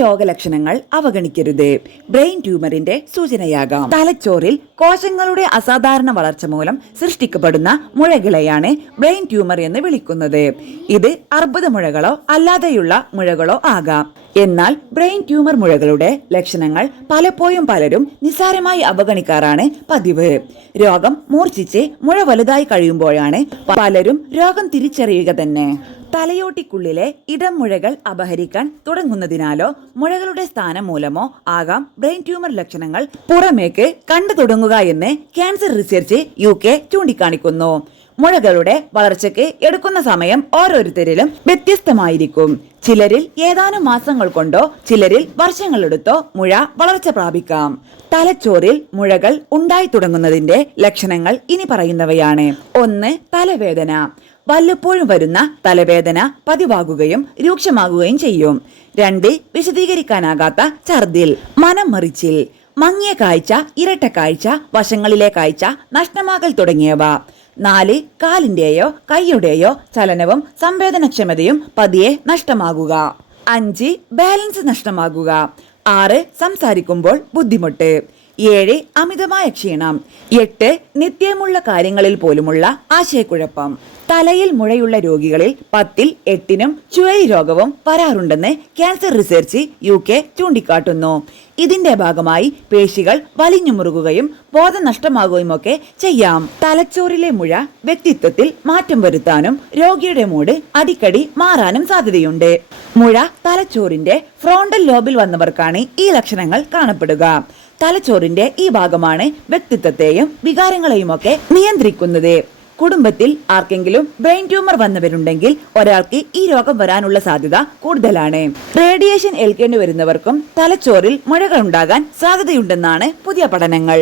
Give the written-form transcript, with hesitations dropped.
രോഗലക്ഷണങ്ങൾ അവഗണിക്കരുത്. ബ്രെയിൻ ട്യൂമറിന്റെ സൂചനയാകാം. തലച്ചോറിൽ കോശങ്ങളുടെ അസാധാരണ വളർച്ച മൂലം സൃഷ്ടിക്കപ്പെടുന്ന മുഴകളെയാണ് ബ്രെയിൻ ട്യൂമർ എന്ന് വിളിക്കുന്നത്. ഇത് അർബുദ മുഴകളോ അല്ലാതെയുള്ള മുഴകളോ ആകാം. എന്നാൽ ബ്രെയിൻ ട്യൂമർ മുഴകളുടെ ലക്ഷണങ്ങൾ പലപ്പോഴും പലരും നിസ്സാരമായി അവഗണിക്കാറാണ് പതിവ്. രോഗം മൂർച്ഛിച്ച് മുഴ വലുതായി കഴിയുമ്പോഴാണ് പലരും രോഗം തിരിച്ചറിയുക തന്നെ. തലയോട്ടിക്കുള്ളിലെ ഇടമുഴകൾ അപഹരിക്കാൻ തുടങ്ങുന്നതിനാലോ മുഴകളുടെ സ്ഥാനം മൂലമോ ആകാം ബ്രെയിൻ ട്യൂമർ ലക്ഷണങ്ങൾ പുറമേക്ക് കണ്ടു തുടങ്ങുക എന്ന് ക്യാൻസർ റിസർച്ച് UK ചൂണ്ടിക്കാണിക്കുന്നു. മുഴകളുടെ വളർച്ചയ്ക്ക് എടുക്കുന്ന സമയം ഓരോരുത്തരിലും വ്യത്യസ്തമായിരിക്കും. ചിലരിൽ ഏതാനും മാസങ്ങൾ കൊണ്ടോ ചിലരിൽ വർഷങ്ങളെടുത്തോ മുഴ വളർച്ച പ്രാപിക്കാം. തലച്ചോറിൽ മുഴകൾ ഉണ്ടായി തുടങ്ങുന്നതിന്റെ ലക്ഷണങ്ങൾ ഇനി പറയുന്നവയാണ്. 1. തലവേദന. വല്ലപ്പോഴും വരുന്ന തലവേദന പതിവാകുകയും രൂക്ഷമാകുകയും ചെയ്യും. 2. വിശദീകരിക്കാനാകാത്ത ഛർദിൽ, മനം മറിച്ചിൽ, മങ്ങിയ കാഴ്ച, ഇരട്ട കാഴ്ച, വശങ്ങളിലെ കാഴ്ച നഷ്ടമാകൽ തുടങ്ങിയവ. 4. കാലിന്റെയോ കൈയുടെയോ ചലനവും സംവേദനക്ഷമതയും പതിയെ നഷ്ടമാകുക. 5. ബാലൻസ് നഷ്ടമാകുക. 6. സംസാരിക്കുമ്പോൾ ബുദ്ധിമുട്ട്. 7. അമിതമായ ക്ഷീണം. 8. നിത്യമുള്ള കാര്യങ്ങളിൽ പോലുമുള്ള ആശയക്കുഴപ്പം. തലയിൽ മുഴയുള്ള രോഗികളിൽ 10ൽ 8നും ചുഴലി രോഗവും വരാറുണ്ടെന്ന് ക്യാൻസർ റിസർച്ച് UK ചൂണ്ടിക്കാട്ടുന്നു. ഇതിന്റെ ഭാഗമായി പേശികൾ വലിഞ്ഞു മുറുകുകയും ബോധം നഷ്ടമാകുകയും ഒക്കെ ചെയ്യാം. തലച്ചോറിലെ മുഴ വ്യക്തിത്വത്തിൽ മാറ്റം വരുത്താനും രോഗിയുടെ മൂഡ് അടിക്കടി മാറാനും സാധ്യതയുണ്ട്. മുഴ തലച്ചോറിന്റെ ഫ്രോണ്ടൽ ലോബിൽ വന്നവർക്കാണ് ഈ ലക്ഷണങ്ങൾ കാണപ്പെടുക. തലച്ചോറിന്റെ ഈ ഭാഗമാണ് വ്യക്തിത്വത്തെയും വികാരങ്ങളെയും ഒക്കെ നിയന്ത്രിക്കുന്നത്. കുടുംബത്തിൽ ആർക്കെങ്കിലും ബ്രെയിൻ ട്യൂമർ വന്നവരുണ്ടെങ്കിൽ ഒരാൾക്ക് ഈ രോഗം വരാനുള്ള സാധ്യത കൂടുതലാണ്. റേഡിയേഷൻ ഏൽക്കേണ്ടി വരുന്നവർക്കും തലച്ചോറിൽ മുഴകൾ ഉണ്ടാകാൻ സാധ്യതയുണ്ടെന്നാണ് പുതിയ പഠനങ്ങൾ.